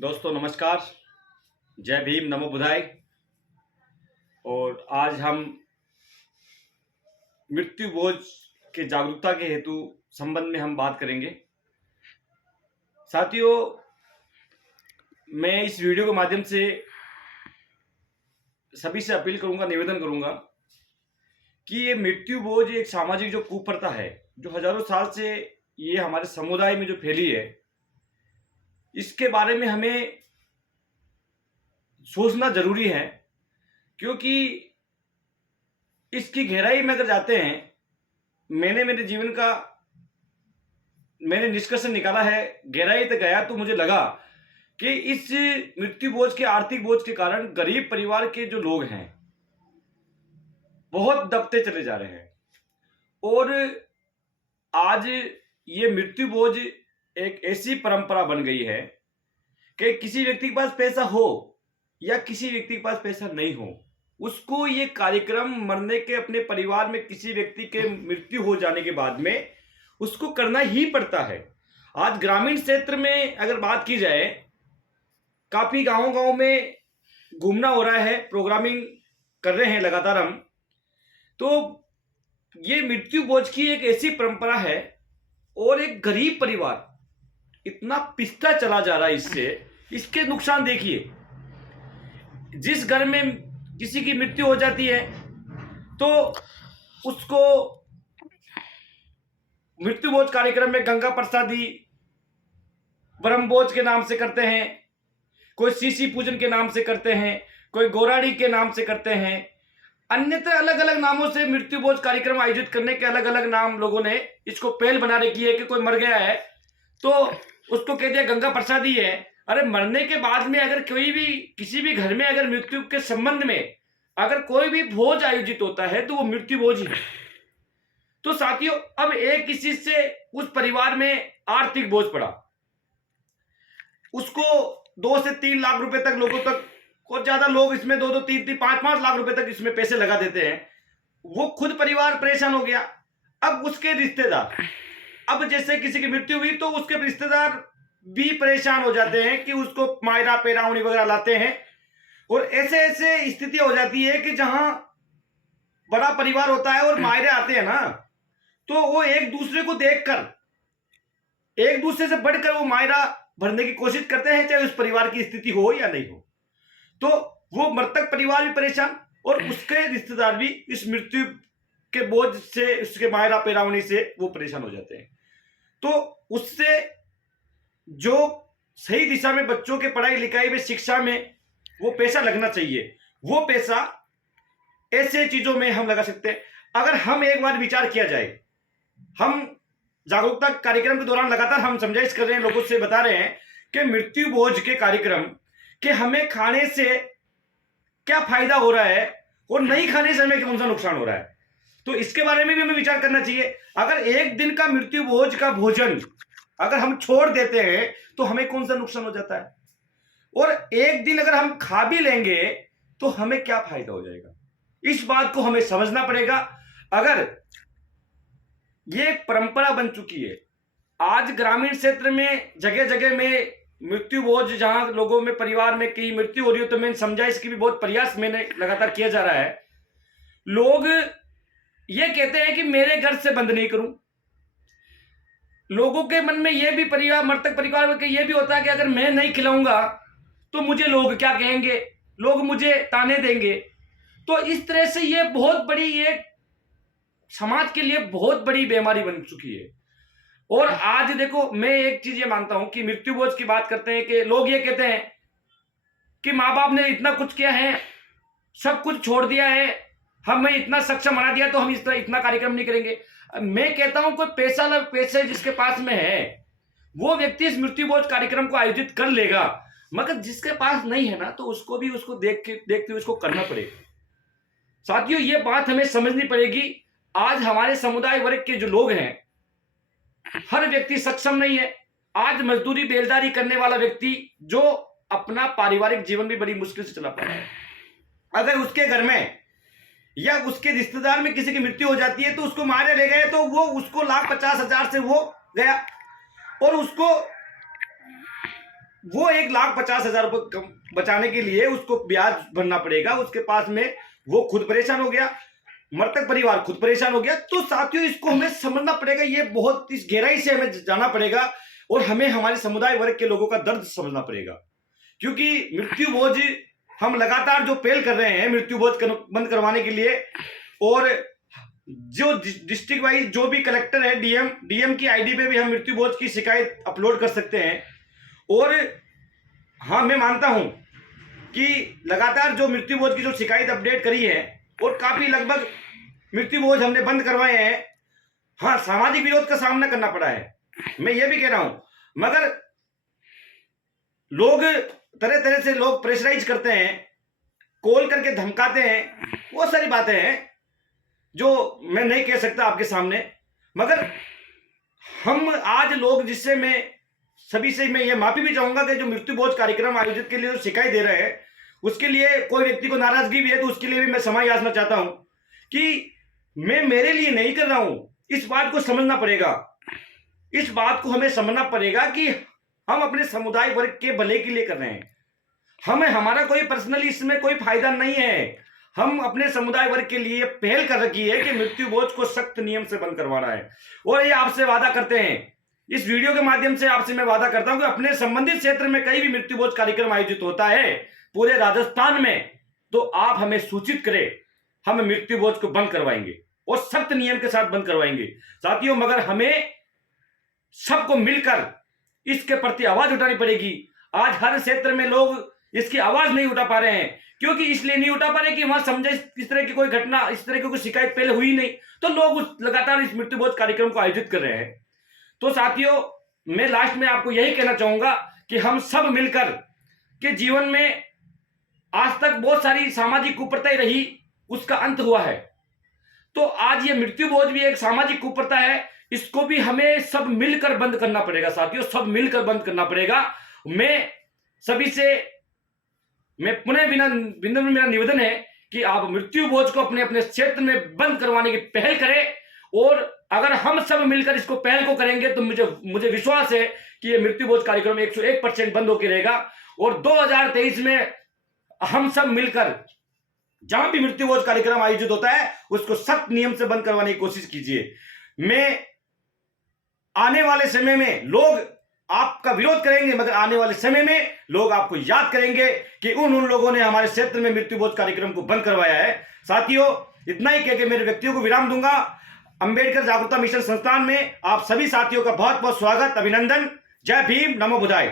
दोस्तों नमस्कार, जय भीम, नमो बुधाय। और आज हम मृत्यु बोझ के जागरूकता के हेतु संबंध में हम बात करेंगे। साथियों, मैं इस वीडियो के माध्यम से सभी से अपील करूंगा, निवेदन करूंगा कि ये मृत्यु बोझ एक सामाजिक जो कुप्रथा है, जो हजारों साल से ये हमारे समुदाय में जो फैली है, इसके बारे में हमें सोचना जरूरी है। क्योंकि इसकी गहराई में अगर जाते हैं, मैंने मेरे जीवन का निष्कर्ष निकाला है, गहराई तक गया तो मुझे लगा कि इस मृत्यु बोझ के, आर्थिक बोझ के कारण गरीब परिवार के जो लोग हैं बहुत दबते चले जा रहे हैं। और आज ये मृत्यु बोझ एक ऐसी परंपरा बन गई है कि किसी व्यक्ति के पास पैसा हो या किसी व्यक्ति के पास पैसा नहीं हो, उसको ये कार्यक्रम मरने के, अपने परिवार में किसी व्यक्ति के मृत्यु हो जाने के बाद में उसको करना ही पड़ता है। आज ग्रामीण क्षेत्र में अगर बात की जाए, काफी गांव में घूमना हो रहा है, प्रोग्रामिंग कर रहे हैं लगातार हम, तो ये मृत्यु बोझ की एक ऐसी परंपरा है। और एक गरीब परिवार इतना पिसता चला जा रहा है इससे, इसके नुकसान देखिए। जिस घर में किसी की मृत्यु हो जाती है तो उसको मृत्यु भोज कार्यक्रम में गंगा प्रसादी ब्रह्म भोज के नाम से करते हैं, कोई सीसी पूजन के नाम से करते हैं, कोई गोराड़ी के नाम से करते हैं, अन्यथा अलग अलग नामों से मृत्यु भोज कार्यक्रम आयोजित करने के अलग अलग नाम लोगों ने इसको पहल बना रखी है। कि कोई मर गया है तो उसको कह दिया गंगा प्रसादी है। अरे मरने के बाद में अगर कोई भी, किसी भी घर में अगर मृत्यु के संबंध में अगर कोई भी भोज आयोजित होता है तो वो मृत्यु भोज ही है। तो साथियों, अब एक किसी से उस परिवार में आर्थिक बोझ पड़ा, उसको 2 से 3 लाख रुपए तक, लोगों तक, और ज्यादा लोग इसमें 2-2, 3-3, 5-5 लाख रुपए तक इसमें पैसे लगा देते हैं। वो खुद परिवार परेशान हो गया। अब उसके रिश्तेदार, अब जैसे किसी की मृत्यु हुई तो उसके रिश्तेदार भी परेशान हो जाते हैं कि उसको मायरा पेरावनी वगैरह लाते हैं। और ऐसे ऐसे स्थिति हो जाती है कि जहां बड़ा परिवार होता है और मायरे आते हैं ना, तो वो एक दूसरे को देखकर, एक दूसरे से बढ़कर वो मायरा भरने की कोशिश करते हैं, चाहे उस परिवार की स्थिति हो या नहीं हो। तो वो मृतक परिवार भी परेशान और उसके रिश्तेदार भी इस मृत्यु के बोझ से, उसके मायरा पेरावनी से वो परेशान हो जाते हैं। तो उससे जो सही दिशा में बच्चों के पढ़ाई लिखाई में, शिक्षा में वो पैसा लगना चाहिए, वो पैसा ऐसे चीजों में हम लगा सकते हैं। अगर हम एक बार विचार किया जाए, हम जागरूकता कार्यक्रम के दौरान लगातार हम समझाइश कर रहे हैं, लोगों से बता रहे हैं कि मृत्यु बोझ के कार्यक्रम कि हमें खाने से क्या फायदा हो रहा है और नहीं खाने से हमें कौन सा नुकसान हो रहा है, तो इसके बारे में भी हमें विचार करना चाहिए। अगर एक दिन का मृत्यु बोझ का भोजन अगर हम छोड़ देते हैं तो हमें कौन सा नुकसान हो जाता है, और एक दिन अगर हम खा भी लेंगे तो हमें क्या फायदा हो जाएगा, इस बात को हमें समझना पड़ेगा। अगर ये एक परंपरा बन चुकी है, आज ग्रामीण क्षेत्र में जगह जगह में मृत्यु बोझ, जहां लोगों में, परिवार में की मृत्यु हो रही हो, तो मैंने समझा इसकी भी बहुत प्रयास मैंने लगातार किया जा रहा है। लोग ये कहते हैं कि मेरे घर से बंद नहीं करूं। लोगों के मन में यह भी, परिवार, मृतक परिवार के ये भी होता है कि अगर मैं नहीं खिलाऊंगा तो मुझे लोग क्या कहेंगे, लोग मुझे ताने देंगे। तो इस तरह से ये बहुत बड़ी, ये समाज के लिए बहुत बड़ी बीमारी बन चुकी है। और आज देखो, मैं एक चीज ये मानता हूं कि मृत्यु बोझ की बात करते हैं कि लोग ये कहते हैं कि माँ बाप ने इतना कुछ किया है, सब कुछ छोड़ दिया है, हमें इतना सक्षम बना दिया, तो हम इतना कार्यक्रम नहीं करेंगे। मैं कहता हूं कोई पैसे जिसके पास में है वो व्यक्ति इस मृत्यु बोझ कार्यक्रम को आयोजित कर लेगा, मगर जिसके पास नहीं है ना, तो उसको भी उसको देखते हुए उसको करना पड़ेगा। साथियों, ये बात हमें समझनी पड़ेगी। आज हमारे समुदाय वर्ग के जो लोग हैं, हर व्यक्ति सक्षम नहीं है। आज मजदूरी, बेलदारी करने वाला व्यक्ति जो अपना पारिवारिक जीवन भी बड़ी मुश्किल से चला पा रहा है, अगर उसके घर में या उसके रिश्तेदार में किसी की मृत्यु हो जाती है तो उसको मारे ले गए, तो वो उसको 1,50,000 से वो गया और उसको वो 1,50,000 रुपये बचाने के लिए उसको ब्याज भरना पड़ेगा, उसके पास में वो खुद परेशान हो गया, मृतक परिवार खुद परेशान हो गया। तो साथियों इसको हमें समझना पड़ेगा, ये बहुत इस गहराई से हमें जाना पड़ेगा और हमें हमारे समुदाय वर्ग के लोगों का दर्द समझना पड़ेगा, क्योंकि मृत्यु भोज हम लगातार जो पहल कर रहे हैं मृत्यु भोज बंद करवाने के लिए, और जो डिस्ट्रिक्ट वाइज जो भी कलेक्टर है, डीएम की आईडी पे भी हम मृत्यु भोज की शिकायत अपलोड कर सकते हैं। और हाँ, मैं मानता हूं कि लगातार जो मृत्यु भोज की जो शिकायत अपडेट करी है और काफी लगभग मृत्यु भोज हमने बंद करवाए हैं। हाँ, सामाजिक विरोध का सामना करना पड़ा है, मैं ये भी कह रहा हूं, मगर लोग तरह तरह से लोग प्रेशराइज करते हैं, कॉल करके धमकाते हैं, वो सारी बातें हैं जो मैं नहीं कह सकता आपके सामने। मगर हम आज लोग, जिससे मैं सभी से मैं ये माफी भी चाहूंगा कि जो मृत्यु भोज कार्यक्रम आयोजित के लिए जो शिकायत दे रहे हैं उसके लिए कोई व्यक्ति को नाराजगी भी है तो उसके लिए भी मैं क्षमा याचना चाहता हूं कि मैं मेरे लिए नहीं कर रहा हूं। इस बात को समझना पड़ेगा, इस बात को हमें समझना पड़ेगा कि हम अपने समुदाय वर्ग के भले के लिए कर रहे हैं। हमें हमारा कोई पर्सनली इसमें कोई फायदा नहीं है। हम अपने समुदाय वर्ग के लिए पहल कर रखी है कि मृत्यु भोज को सख्त नियम से बंद करवाना है, और ये आपसे वादा करते हैं, इस वीडियो के माध्यम से आपसे मैं वादा करता हूं कि अपने संबंधित क्षेत्र में कहीं भी मृत्यु भोज कार्यक्रम आयोजित होता है पूरे राजस्थान में, तो आप हमें सूचित करें, हम मृत्यु भोज को बंद करवाएंगे और सख्त नियम के साथ बंद करवाएंगे साथियों। मगर हमें सबको मिलकर इसके प्रति आवाज उठानी पड़ेगी। आज हर क्षेत्र में लोग इसकी आवाज नहीं उठा पा रहे हैं, क्योंकि इसलिए नहीं उठा पा रहे कि वहां समझे इस तरह की कोई घटना, इस तरह की कोई शिकायत पहले हुई नहीं, तो लोग लगातार इस मृत्यु भोज कार्यक्रम को आयोजित कर रहे हैं। तो साथियों, मैं लास्ट में आपको यही कहना चाहूंगा कि हम सब मिलकर के जीवन में आज तक बहुत सारी सामाजिक कुप्रथाएं रही, उसका अंत हुआ है, तो आज ये मृत्यु भोज भी एक सामाजिक कुप्रथा है, इसको भी हमें सब मिलकर बंद करना पड़ेगा साथियों, सब मिलकर बंद करना पड़ेगा। मैं सभी से पुनः मेरा निवेदन है कि आप मृत्यु भोज को अपने अपने क्षेत्र में बंद करवाने की पहल करें, और अगर हम सब मिलकर इसको पहल को करेंगे तो मुझे विश्वास है कि ये मृत्यु भोज कार्यक्रम 101% बंद होकर रहेगा। और 2023 में हम सब मिलकर जहां भी मृत्यु भोज कार्यक्रम आयोजित होता है उसको सख्त नियम से बंद करवाने की कोशिश कीजिए। मैं आने वाले समय में लोग आपका विरोध करेंगे, मगर आने वाले समय में लोग आपको याद करेंगे कि उन लोगों ने हमारे क्षेत्र में मृत्यु भोज कार्यक्रम को बंद करवाया है। साथियों, इतना ही कह के मेरे व्यक्तियों को विराम दूंगा। अंबेडकर जागरूकता मिशन संस्थान में आप सभी साथियों का बहुत बहुत स्वागत, अभिनंदन। जय भीम, नमो बुद्धाय।